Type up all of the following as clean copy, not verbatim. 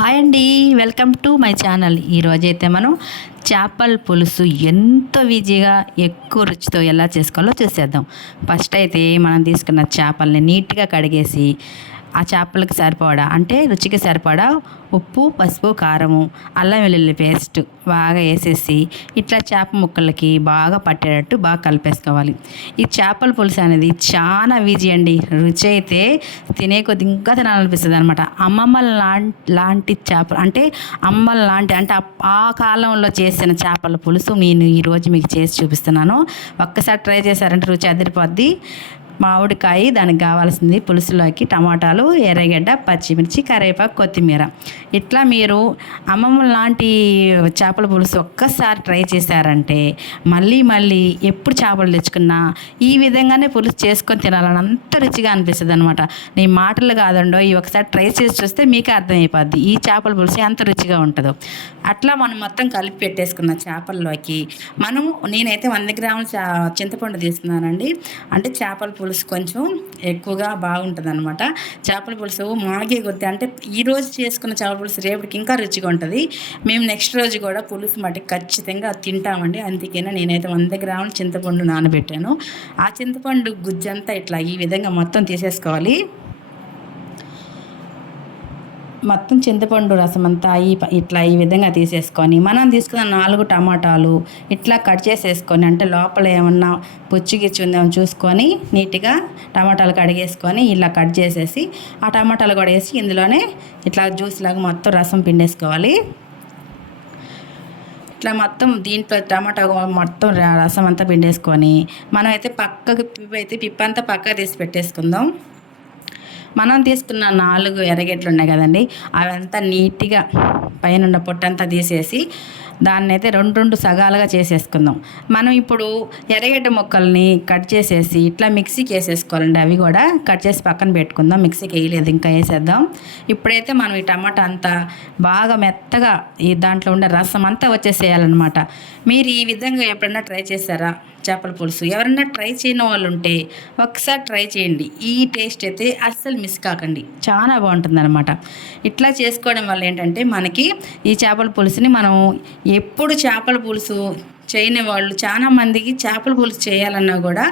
Hi అండి, welcome to my channel. ఈరోజైతే మనం చేపల పులుసు ఎంతో ఈజీగా ఎక్కువ రుచితో ఎలా చేసుకోవాలో చూసేద్దాం. ఫస్ట్ అయితే మనం తీసుకున్న చేపల్ని నీట్గా కడిగేసి ఆ చేపలకు సరిపడా అంటే రుచికి సరిపడా ఉప్పు, పసుపు, కారము, అల్లం వెల్లుల్లి పేస్ట్ బాగా వేసేసి ఇట్లా చేప ముక్కలకి బాగా పట్టేటట్టు బాగా కలిపేసుకోవాలి. ఈ చేపల పులుసు అనేది చాలా ఈజీ అండి. రుచి అయితే తినే కొద్ది ఇంకా తినాలనిపిస్తుంది అనమాట. అమ్మమ్మ లాంటి చేపలు అంటే అమ్మల లాంటి అంటే ఆ కాలంలో చేసిన చేపల పులుసు నేను ఈరోజు మీకు చేసి చూపిస్తున్నాను. ఒక్కసారి ట్రై చేశారంటే రుచి అదిరిపోద్ది. మామిడికాయ, దానికి కావాల్సింది పులుసులోకి టమాటాలు, ఎర్రగడ్డ, పచ్చిమిర్చి, కరివేపాకు, కొత్తిమీర. ఇట్లా మీరు అమ్మమ్మ లాంటి చేపల పులుసు ఒక్కసారి ట్రై చేశారంటే మళ్ళీ మళ్ళీ ఎప్పుడు చేపలు తెచ్చుకున్నా ఈ విధంగానే పులుసు చేసుకొని తినాలని అంత రుచిగా అనిపిస్తుంది అనమాట. నీ మాటలు కాదండో, ఈ ఒకసారి ట్రై చేసి చూస్తే మీకే అర్థమైపోద్ది ఈ చేపల పులుసు ఎంత రుచిగా ఉంటుందో. అట్లా మనం మొత్తం కలిపి పెట్టేసుకున్న చేపల్లోకి నేనైతే 100 గ్రాముల చింతపండు తీసుకున్నానండి. అంటే చేపల పులుసు కొంచెం ఎక్కువగా బాగుంటుంది అనమాట. చేపల పులుసు మాగే కొద్ది అంటే ఈరోజు చేసుకున్న చేపల పులుసు రేపటికి ఇంకా రుచిగా ఉంటుంది. మేము నెక్స్ట్ రోజు కూడా పులుసు మటుకు ఖచ్చితంగా తింటామండి. అందుకనే నేనైతే 100 గ్రాముల చింతపండు నానబెట్టాను. ఆ చింతపండు గుజ్జంతా ఇట్లా ఈ విధంగా మొత్తం తీసేసుకోవాలి. మొత్తం చింతపండు రసం అంతా ఇట్లా ఈ విధంగా తీసేసుకొని మనం తీసుకున్న 4 టమాటాలు ఇట్లా కట్ చేసేసుకొని అంటే లోపల ఏమన్నా పుచ్చిగిచ్చి ఉందేమో చూసుకొని నీట్గా టమాటాలు కడిగేసుకొని ఇలా కట్ చేసేసి ఆ టమాటాలు కూడా వేసి ఇందులోనే ఇట్లా జ్యూస్ లాగా మొత్తం రసం పిండేసుకోవాలి. ఇట్లా మొత్తం దీంట్లో టమాటా మొత్తం రసం అంతా పిండేసుకొని మనం అయితే పిప్పంతా పక్కకు తీసి పెట్టేసుకుందాం. మనం తీసుకున్న 4 ఎర్రగడ్డలు ఉన్నాయి కదండి, అవంతా నీట్గా పైన పొట్టంతా తీసేసి దాన్ని అయితే 2 సగాలుగా చేసేసుకుందాం. మనం ఇప్పుడు ఎర్రగడ్డ ముక్కల్ని కట్ చేసేసి ఇట్లా మిక్సీకి వేసేసుకోవాలండి. అవి కూడా కట్ చేసి పక్కన పెట్టుకుందాం. మిక్సీకి వేయలేదు, ఇంకా వేసేద్దాం. ఇప్పుడైతే మనం ఈ టమాటా అంతా బాగా మెత్తగా ఈ దాంట్లో ఉండే రసం అంతా వచ్చేసేయాలన్నమాట. మీరు ఈ విధంగా ఎప్పుడన్నా ట్రై చేశారా చేపల పులుసు? ఎవరన్నా ట్రై చేయని వాళ్ళు ఉంటే ఒకసారి ట్రై చేయండి. ఈ టేస్ట్ అయితే అస్సలు మిస్ కాకండి, చాలా బాగుంటుంది అనమాట. ఇట్లా చేసుకోవడం వల్ల ఏంటంటే మనకి ఈ చేపల పులుసుని మనం ఎప్పుడు చేపల పులుసు చేయని వాళ్ళు చాలా మందికి చేపల పులుసు చేయాలన్నా కూడా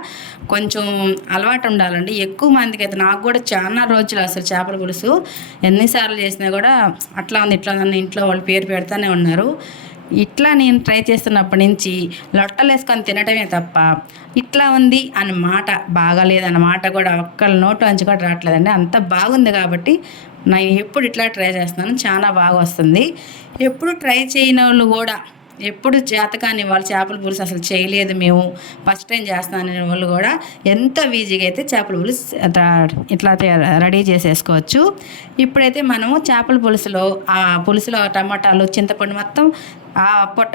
కొంచెం అలవాటు ఉండాలండి. ఎక్కువ మందికి అయితే, నాకు కూడా చాలా రోజులు అసలు చేపల పులుసు ఎన్నిసార్లు చేసినా కూడా అట్లా ఉంది ఇట్లా ఉంది ఇంట్లో వాళ్ళు పేరు పెడతానే ఉన్నారు. ఇట్లా నేను ట్రై చేస్తున్నప్పటి నుంచి లొట్టలు వేసుకొని తినడమే తప్ప ఇట్లా ఉంది అన్న మాట, బాగాలేదన్న మాట కూడా ఒక్కళ్ళ నోట్లోంచి కూడా రావట్లేదండి. అంత బాగుంది కాబట్టి నేను ఎప్పుడు ఇట్లా ట్రై చేస్తున్నాను, చాలా బాగా వస్తుంది. ఎప్పుడు ట్రై చేయని వాళ్ళు కూడా, ఎప్పుడు చేతకాని వాళ్ళు చేపల పులుసు అసలు చేయలేదు మేము ఫస్ట్ టైం చేస్తానని వాళ్ళు కూడా ఎంత ఈజీగా అయితే చేపల పులుసు ఇట్లా రెడీ చేసేసుకోవచ్చు. ఇప్పుడైతే మనము చేపల పులుసులో టమాటాలు, చింతపండు మొత్తం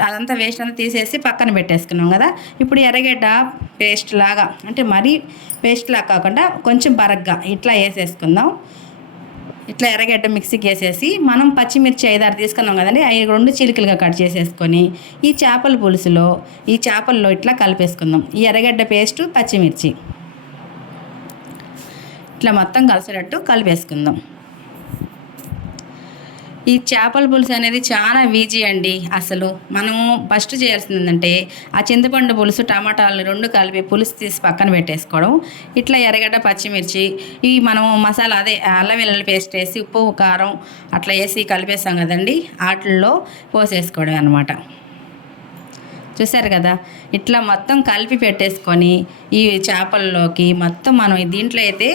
అదంతా వేస్ట్ అంతా తీసేసి పక్కన పెట్టేసుకున్నాం కదా. ఇప్పుడు ఎర్రగడ్డ పేస్ట్ లాగా అంటే మరీ పేస్ట్ లాగా కాకుండా కొంచెం బరగ్గా ఇట్లా వేసేసుకుందాం. ఇట్లా ఎర్రగడ్డ మిక్సీకి వేసేసి మనం పచ్చిమిర్చి 5-6 తీసుకున్నాం కదండి, అవి 2 చిలుకలుగా కట్ చేసేసుకొని ఈ చేపల్లో ఇట్లా కలిపేసుకుందాం. ఈ ఎర్రగడ్డ పేస్టు, పచ్చిమిర్చి ఇట్లా మొత్తం కలిసేటట్టు కలిపేసుకుందాం. ఈ చేపల పులుసు అనేది చాలా ఈజీ అండి. అసలు మనము ఫస్ట్ చేయాల్సింది ఏంటంటే ఆ చింతపండు పులుసు, టమాటాలు 2 కలిపి పులుసు తీసి పక్కన పెట్టేసుకోవడం. ఇట్లా ఎర్రగడ్డ, పచ్చిమిర్చి ఇవి మనం మసాలా అల్లం వెల్లుల్లి పేస్ట్ వేసి ఉప్పు, కారం అట్లా వేసి కలిపేస్తాం కదండి, వాటిల్లో పోసేసుకోవడం అనమాట. చూసారు కదా, ఇట్లా మొత్తం కలిపి పెట్టేసుకొని ఈ చేపల్లోకి మొత్తం మనం దీంట్లో అయితే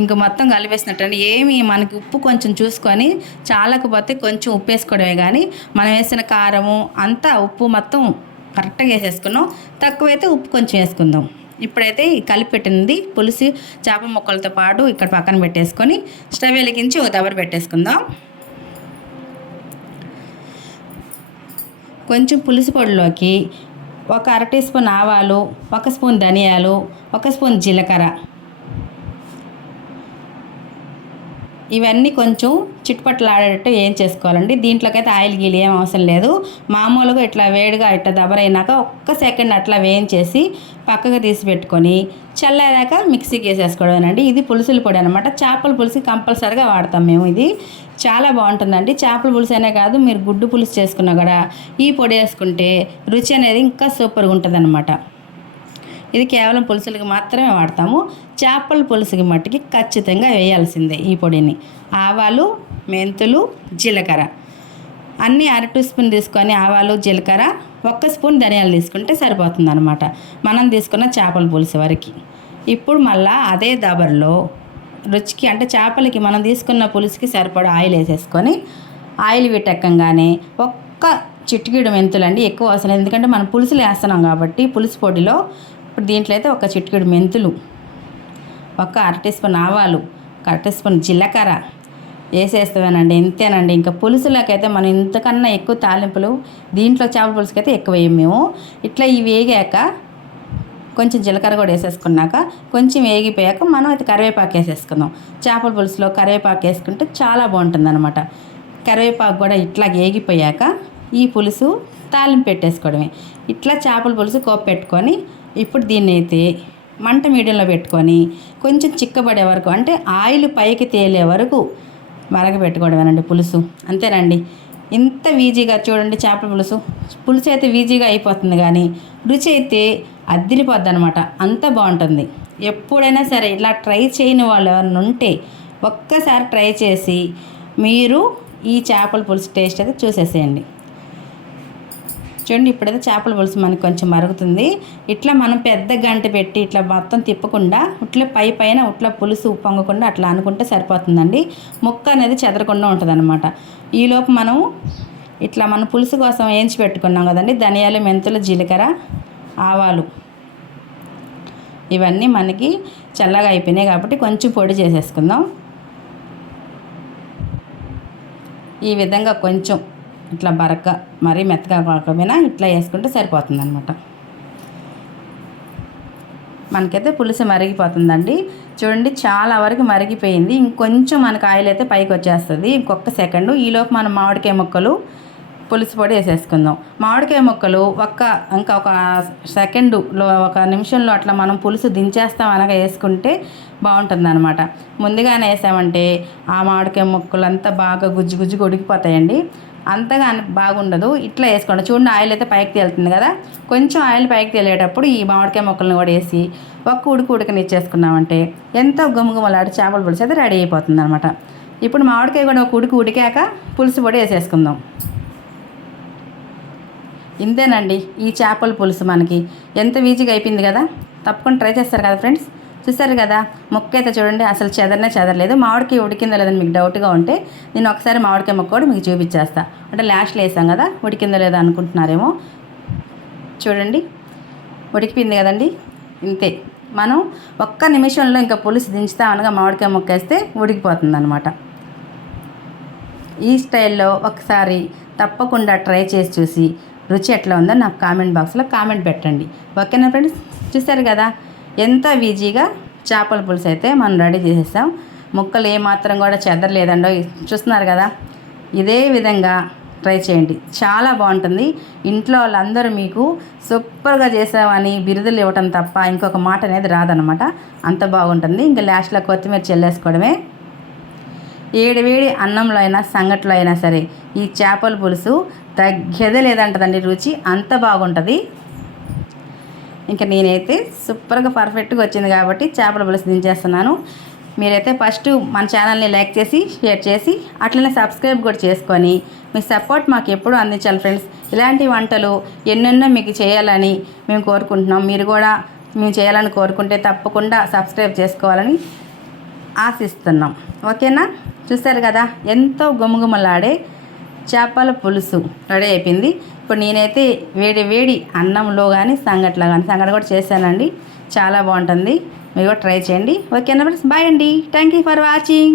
ఇంక మొత్తం కలిపేసినట్టు ఏమి మనకి ఉప్పు కొంచెం చూసుకొని చాలకపోతే కొంచెం ఉప్పు వేసుకోవడమే. కానీ మనం వేసిన కారము అంతా ఉప్పు మొత్తం కరెక్ట్గా వేసేసుకున్నాం, తక్కువైతే ఉప్పు కొంచెం వేసుకుందాం. ఇప్పుడైతే కలిపి పెట్టింది పులుసు చేప ముక్కలతో పాటు ఇక్కడ పక్కన పెట్టేసుకొని స్టవ్ వెలిగించి ఒక దబర పెట్టేసుకుందాం. కొంచెం పులుసు పొడిలోకి 1 అర టీ స్పూన్ ఆవాలు, 1 స్పూన్ ధనియాలు, 1 స్పూన్ జీలకర్ర ఇవన్నీ కొంచెం చిట్పట్లాడేటట్టు ఏం చేసుకోవాలండి. దీంట్లోకైతే ఆయిల్ గీలు ఏం అవసరం లేదు. మామూలుగా ఇట్లా వేడిగా ఇట్లా దబరైనాక 1 సెకండ్ అట్లా వేయించేసి పక్కకు తీసి పెట్టుకొని చల్లారాక మిక్సీకి వేసేసుకోవడమేనండి. ఇది పులుసుల పొడి అనమాట. చేపల పులుసు కంపల్సరీగా వాడతాం మేము. ఇది చాలా బాగుంటుందండి. చేపల పులుసు అనే కాదు, మీరు గుడ్డు పులుసు చేసుకున్నా కూడా ఈ పొడి వేసుకుంటే రుచి అనేది ఇంకా సూపర్గా ఉంటుందన్నమాట. ఇది కేవలం పులుసులకి మాత్రమే వాడతాము. చేపల పులుసుకి మట్టికి ఖచ్చితంగా వేయాల్సిందే ఈ పొడిని. ఆవాలు, మెంతులు, జీలకర్ర అన్నీ 1/2 స్పూన్ తీసుకొని ఆవాలు, జీలకర్ర 1 స్పూన్ ధనియాలు తీసుకుంటే సరిపోతుంది అనమాట మనం తీసుకున్న చేపల పులుసు వరకు. ఇప్పుడు మళ్ళీ అదే దబర్లో రుచికి అంటే చేపలకి మనం తీసుకున్న పులుసుకి సరిపడా ఆయిల్ వేసేసుకొని ఆయిల్ వీటెక్కంగానే ఒక్క చిటికెడు మెంతులు అండి, ఎక్కువ అవసరం లేదు ఎందుకంటే మనం పులుసులు వేస్తున్నాం కాబట్టి పులుసు పొడిలో. ఇప్పుడు దీంట్లో అయితే ఒక చిటికెడు మెంతులు, ఒక 1/2 టీ స్పూన్ ఆవాలు, 1 టీ స్పూన్ జీలకర్ర వేసేస్తామేనండి. ఇంతేనండి. ఇంకా పులుసులకైతే మనం ఇంతకన్నా ఎక్కువ తాలింపులు దీంట్లో చేపల పులుసుకి అయితే ఎక్కువ వేయం మేము. ఇట్లా ఇవి వేగాక కొంచెం జీలకర్ర కూడా వేసేసుకున్నాక కొంచెం వేగిపోయాక మనం అయితే కరివేపాకు వేసేసుకుందాం. చేపల పులుసులో కరివేపాకు వేసుకుంటే చాలా బాగుంటుంది అనమాట. కరివేపాకు కూడా ఇట్లా వేగిపోయాక ఈ పులుసు తాలింపు పెట్టేసుకోవడమే. ఇట్లా చేపల పులుసు కోపు పెట్టుకొని ఇప్పుడు దీన్ని అయితే మంట మీడియంలో పెట్టుకొని కొంచెం చిక్కబడే వరకు అంటే ఆయిల్ పైకి తేలే వరకు మరగపెట్టుకోవడమేనండి పులుసు. అంతేనండి. ఇంత ఈజీగా చూడండి చేపల పులుసు. పులుసు అయితే ఈజీగా అయిపోతుంది కానీ రుచి అయితే అద్దిరిపోద్ది అనమాట. అంత బాగుంటుంది. ఎప్పుడైనా సరే ఇలా ట్రై చేయని వాళ్ళు ఎవరైనా ఉంటే ఒక్కసారి ట్రై చేసి మీరు ఈ చేపల పులుసు టేస్ట్ అయితే చూసేసేయండి. చూడండి ఇప్పుడైతే చేపల పులుసు మనకి కొంచెం మరుగుతుంది. ఇట్లా మనం పెద్ద గంట పెట్టి ఇట్లా మొత్తం తిప్పకుండా ఇట్లా పైన ఇట్లా పులుసు పొంగకుండా అట్లా అనుకుంటే సరిపోతుందండి. ముక్క అనేది చెదరకుండా ఉంటుంది అనమాట. ఈలోపు మనం ఇట్లా మన పులుసు కోసం వేయించి పెట్టుకున్నాం కదండి, ధనియాలు, మెంతులు, జీలకర్ర, ఆవాలు ఇవన్నీ మనకి చల్లగా అయిపోయినాయి కాబట్టి కొంచెం పొడి చేసేసుకుందాం. ఈ విధంగా కొంచెం ఇట్లా బరక మరీ మెత్తగా కాకపోయినా ఇట్లా వేసుకుంటే సరిపోతుంది అనమాట. మనకైతే పులుసు మరిగిపోతుందండి. చూడండి చాలా వరకు మరిగిపోయింది. ఇంకొంచెం మనకు ఆయిల్ అయితే పైకి వచ్చేస్తుంది. ఇంకొక సెకండు. ఈలోపు మనం మామిడికాయ ముక్కలు పులుసు పొడి వేసేసుకుందాం. మామిడికాయ ముక్కలు ఇంకా ఒక సెకండులో 1 నిమిషంలో అట్లా మనం పులుసు దించేస్తాం అనగా వేసుకుంటే బాగుంటుంది అనమాట. ముందుగానే వేసామంటే ఆ మామిడికాయ ముక్కలు అంతా బాగా గుజ్జు గుజ్జుగా ఉడికిపోతాయండి. అంతగా బాగుండదు. ఇట్లా వేసుకోండి. చూడండి ఆయిల్ అయితే పైకి తేలుతుంది కదా. కొంచెం ఆయిల్ పైకి తేలేటప్పుడు ఈ మామిడికాయ ముక్కలను కూడా వేసి ఒక్క ఉడకనిచ్చేసుకున్నామంటే ఎంతో గుమగుమలాడి చేపల పులుసు అయితే రెడీ అయిపోతుంది అనమాట. ఇప్పుడు మామిడికాయ కూడా ఒక ఉడికాక పులుసు పొడి వేసేసుకుందాం. ఇంతేనండి ఈ చేపల పులుసు మనకి ఎంత ఈజీగా అయిపోయింది కదా. తప్పకుండా ట్రై చేస్తారు కదా ఫ్రెండ్స్. చూసారు కదా ముక్క అయితే చూడండి అసలు చెదరలేదు. మామిడికాయ ఉడికిందో లేదని మీకు డౌట్గా ఉంటే నేను ఒకసారి మామిడికాయ ముక్క కూడా మీకు చూపించేస్తా. అంటే లాస్ట్లో వేసాం కదా ఉడికిందో లేదో అనుకుంటున్నారేమో. చూడండి ఉడికిపోయింది కదండి. ఇంతే. మనం 1 నిమిషంలో ఇంకా పులుసు దించుతా అనగా మామిడికాయ ముక్క వేస్తే ఉడికిపోతుంది అనమాట. ఈ స్టైల్లో ఒకసారి తప్పకుండా ట్రై చేసి చూసి రుచి ఎట్లా ఉందో నాకు కామెంట్ బాక్స్లో కామెంట్ పెట్టండి. ఓకేనా ఫ్రెండ్స్. చూసారు కదా ఎంత ఈజీగా చేపల పులుసు అయితే మనం రెడీ చేసేసాం. ముక్కలు ఏమాత్రం కూడా చెదరలేదండో. చూస్తున్నారు కదా. ఇదే విధంగా ట్రై చేయండి. చాలా బాగుంటుంది. ఇంట్లో వాళ్ళందరూ మీకు సూపర్గా చేసామని బిరుదులు ఇవ్వటం తప్ప ఇంకొక మాట అనేది రాదనమాట. అంత బాగుంటుంది. ఇంకా లాస్ట్లో కొత్తిమీర చల్లేసుకోవడమే. వేడి అన్నంలో అయినా సంగట్లో అయినా సరే ఈ చేపల పులుసు తగ్గేదే లేదంటదండి. రుచి అంత బాగుంటుంది. ఇంకా నేనైతే సూపర్గా పర్ఫెక్ట్గా వచ్చింది కాబట్టి చేపల పులుసు దించేస్తున్నాను. మీరైతే ఫస్ట్ మన ఛానల్ని లైక్ చేసి షేర్ చేసి అట్లనే సబ్స్క్రైబ్ కూడా చేసుకొని మీ సపోర్ట్ మాకు ఎప్పుడూ అందించాలి ఫ్రెండ్స్. ఇలాంటి వంటలు ఎన్నెన్నో మీకు చేయాలని మేము కోరుకుంటున్నాం. మీరు కూడా మేము చేయాలని కోరుకుంటే తప్పకుండా సబ్స్క్రైబ్ చేసుకోవాలని ఆశిస్తున్నాం. ఓకేనా. చూసారు కదా ఎంతో గుమగుమలాడే చేపల పులుసు రెడీ అయిపోయింది. ఇప్పుడు నేనైతే వేడి అన్నంలో కానీ సంగటి కూడా చేశానండి. చాలా బాగుంటుంది. మీరు కూడా ట్రై చేయండి. ఓకేనా ఫ్రెండ్స్. బాయ్ అండి. Thank you for watching.